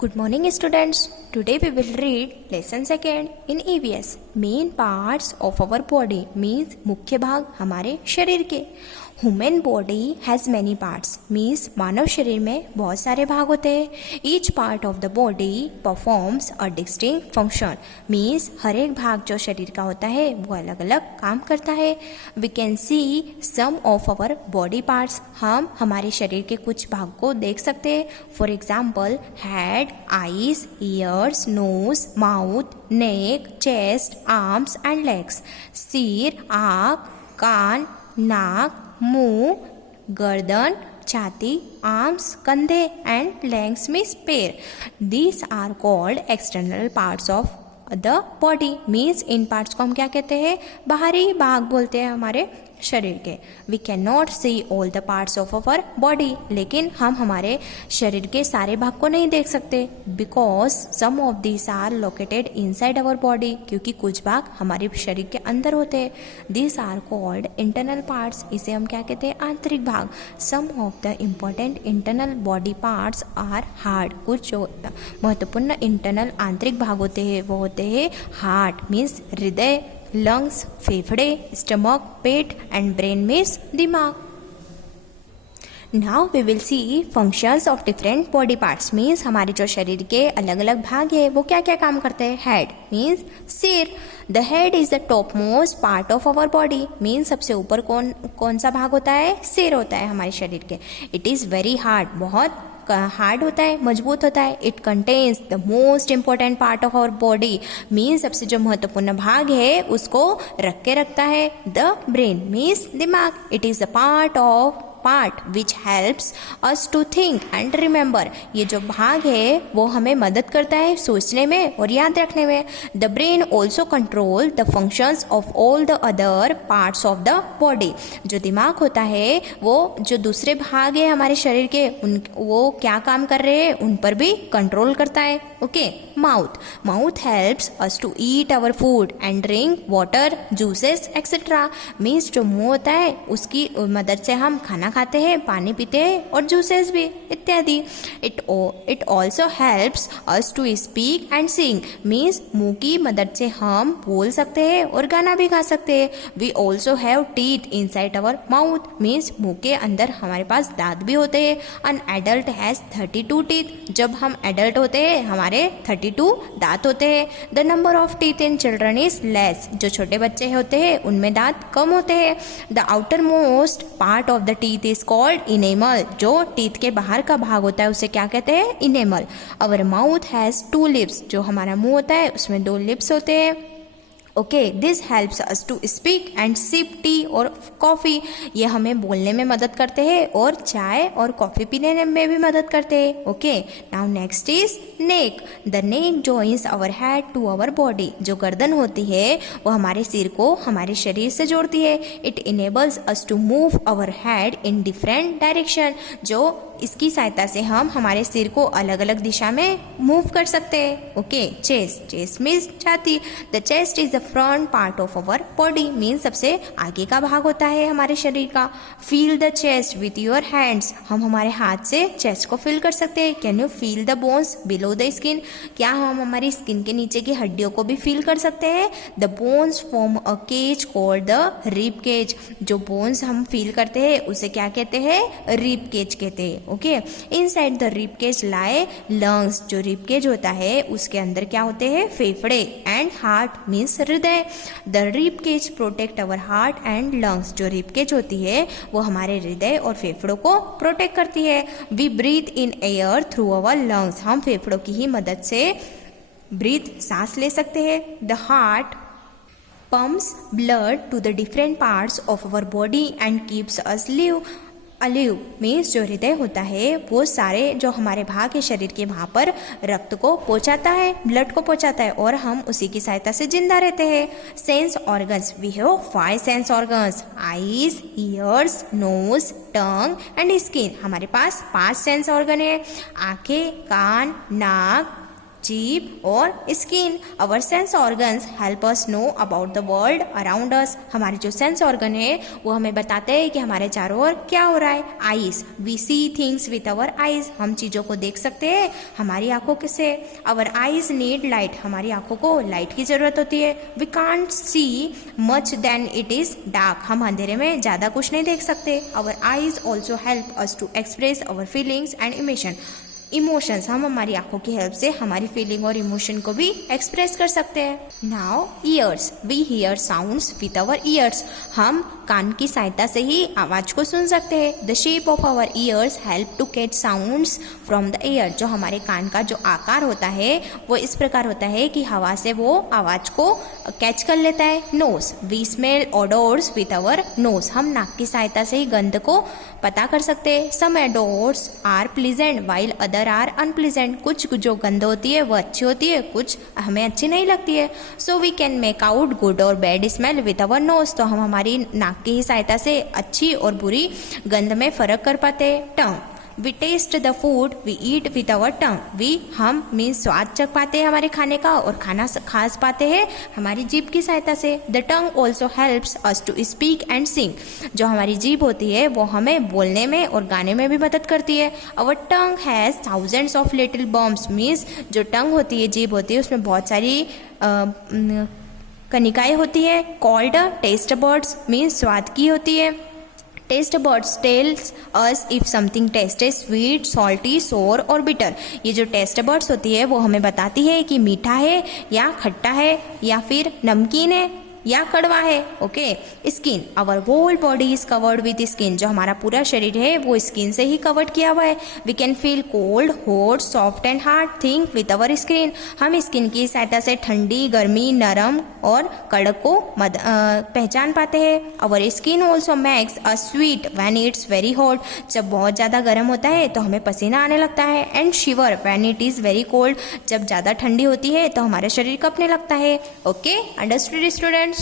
Good morning students. Today we will read lesson second in EVS. Main parts of our body means मुख्य भाग हमारे शरीर के. Human body has many parts means मानव शरीर में बहुत सारे भाग होते हैं. Each part of the body performs a distinct function means हर एक भाग जो शरीर का होता है वो अलग अलग काम करता है. We can see some of our body parts. हम हमारे शरीर के कुछ भाग को देख सकते हैं. For example, head, eyes, ears, nose, mouth, neck, chest, arms and legs. सिर, आँख, कान, नाक, मुंह, गर्दन, छाती, आर्म्स, कंधे एंड लेग्स मीन्स पैर. These are called external parts of the body means इन पार्ट्स को हम क्या कहते हैं? बाहरी भाग बोलते हैं हमारे शरीर के. We can not see all the parts of our body. लेकिन हम हमारे शरीर के सारे भाग को नहीं देख सकते because some of this are located inside our body. क्योंकि कुछ भाग हमारे शरीर के अंदर होते हैं. This are called internal parts. इसे हम क्या कहते हैं? आंतरिक भाग. Some of the important internal body parts are heart. कुछ जो महत्वपूर्ण इंटरनल आंतरिक भाग होते हैं वो होते हैं हार्ट मीन्स हृदय, लंग्स, फेफड़े, स्टमक, पेट एंड ब्रेन मीन्स दिमाग. Now we will see functions of different body parts means हमारे जो शरीर के अलग अलग भाग है वो क्या क्या काम करते हैं. हेड मीन्स सिर. The head is the top most part of our body means सबसे ऊपर कौन सा भाग होता है? सिर होता है हमारे शरीर के. It is very hard. बहुत हार्ड होता है, मजबूत होता है. It contains the most important part of our body means सबसे जो महत्वपूर्ण भाग है उसको रख के रखता है. द ब्रेन मीन्स दिमाग. It is the part which helps us to think and remember. ये जो भाग है वो हमें मदद करता है सोचने में और याद रखने में. The brain also control the functions of all the other parts of the body. जो दिमाग होता है वो जो दूसरे भाग है हमारे शरीर के वो क्या काम कर रहे हैं उन पर भी कंट्रोल करता है. Okay. Mouth helps us to eat our food and drink water, juices etcetera. Means जो मुंह होता है उसकी मदद से हम खाना खाते हैं, पानी पीते हैं और जूसेस भी इत्यादि. It also helps us to speak and sing means मुंह की मदद से हम बोल सकते हैं और गाना भी गा सकते हैं. We also have teeth inside our mouth means मुंह के अंदर हमारे पास दांत भी होते हैं. An adult has 32 teeth. जब हम एडल्ट होते हैं हमारे 32 दांत होते हैं. The number of teeth in children is less. जो छोटे बच्चे होते हैं उनमें दांत कम होते हैं. The outer most part of the teeth is called enamel. जो टीथ के बाहर का भाग होता है उसे क्या कहते हैं? Enamel. Our mouth has 2 lips. जो हमारा मुंह होता है उसमें 2 लिप्स होते हैं. Okay. This helps us to speak and sip tea और कॉफ़ी. ये हमें बोलने में मदद करते हैं और चाय और कॉफ़ी पीने में भी मदद करते हैं. Okay. Now next is neck. The neck joins our head to our body. जो गर्दन होती है वो हमारे सिर को हमारे शरीर से जोड़ती है. It enables us to move our head in different direction. जो इसकी सहायता से हम हमारे सिर को अलग अलग दिशा में मूव कर सकते हैं. ओके. चेस्ट मीन्स छाती. The chest is the front part of our body means सबसे आगे का भाग होता है हमारे शरीर का. Feel the chest with your hands. हम हमारे हाथ से चेस्ट को फील कर सकते हैं. Can you feel the bones below the skin. क्या हम हमारी स्किन के नीचे की हड्डियों को भी फील कर सकते हैं? The bones form a cage called the rib cage. जो बोन्स हम फील करते हैं उसे क्या कहते हैं? रिब केज कहते हैं. Okay. Inside the rib cage lie lungs. जो रिब केज होता है उसके अंदर क्या होते हैं? फेफड़े. एंड हार्ट मीन्स हृदय. The rib cage protect our heart and lungs. जो रिब केज होती है वो हमारे हृदय और फेफड़ों को प्रोटेक्ट करती है. We breathe in air through our lungs. हम फेफड़ों की ही मदद से सांस ले सकते हैं. The heart pumps blood to the different parts of our body and keeps us अलिव means जो हृदय होता है वो सारे जो हमारे भाग है शरीर के वहाँ पर रक्त को पहुँचाता है, ब्लड को पहुँचाता है और हम उसी की सहायता से जिंदा रहते हैं. Sense organs. We have 5 sense organs. Eyes, ears, nose, tongue and skin. हमारे पास 5 सेंस ऑर्गन है. आंखें, कान, नाक, जीभ और skin. Our sense organs help us know about the world around us. हमारे जो सेंस ऑर्गन है वो हमें बताते हैं कि हमारे चारों ओर क्या हो रहा है। Eyes, we see things with our eyes. हम चीज़ों को देख सकते हैं हमारी आंखों से। Our eyes need light. हमारी आंखों को लाइट की ज़रूरत होती है। We can't see much then it is dark. हम अंधेरे में ज़्यादा कुछ नहीं देख सकते। Our eyes also help us to express our feelings and emotions. हम हमारी आंखों की हेल्प से हमारी फीलिंग और इमोशन को भी एक्सप्रेस कर सकते हैं। Now ears, we hear sounds with our ears. हम कान की सहायता से ही आवाज को सुन सकते हैं। The shape of our ears help to catch sounds from the air. जो हमारे कान का जो आकार होता है वो इस प्रकार होता है कि हवा से वो आवाज को कैच कर लेता है। Nose, we smell odours with our nose. हम नाक की सहायता से ही गंध को पता कर सकते हैं। Some odours are pleasant while other are unpleasant. कुछ जो गंध होती है वो अच्छी होती है, कुछ हमें अच्छी नहीं लगती है। So we can make out good और bad smell with our nose. तो हम हमारी नाक की ही सहायता से अच्छी और बुरी गंध में फर्क कर पाते हैं। Tongue, we taste the food we eat with our tongue. हम मीन्स स्वाद चख पाते हैं हमारे खाने का और खाना खा पाते हैं हमारी जीभ की सहायता से। The tongue also helps us to speak and sing. जो हमारी जीभ होती है वो हमें बोलने में और गाने में भी मदद करती है। Our tongue has thousands of little bumps. Means जो टंग होती है, जीभ होती है, उसमें बहुत सारी कनिकाएँ होती है। कॉल्ड टेस्ट बर्ड्स, मीन्स स्वाद की होती है। Taste buds tells us if something taste है स्वीट, सॉल्टी, सोर और बिटर। ये जो टेस्ट बर्ड्स होती है वो हमें बताती है कि मीठा है या खट्टा है या फिर नमकीन है या कड़वा है। Okay. Skin, our whole body is covered with skin. जो हमारा पूरा शरीर है वो स्किन से ही कवर्ड किया हुआ है। We can feel cold, hot, soft and hard thing with our skin. हम स्किन की सहायता से ठंडी, गर्मी, नरम और कड़क को पहचान पाते हैं। Our skin also makes a sweat when it's very hot. जब बहुत ज़्यादा गर्म होता है तो हमें पसीना आने लगता है। And shiver when it is very cold. जब ज़्यादा ठंडी होती है तो हमारा शरीर कँपने लगता है। Okay, understood students?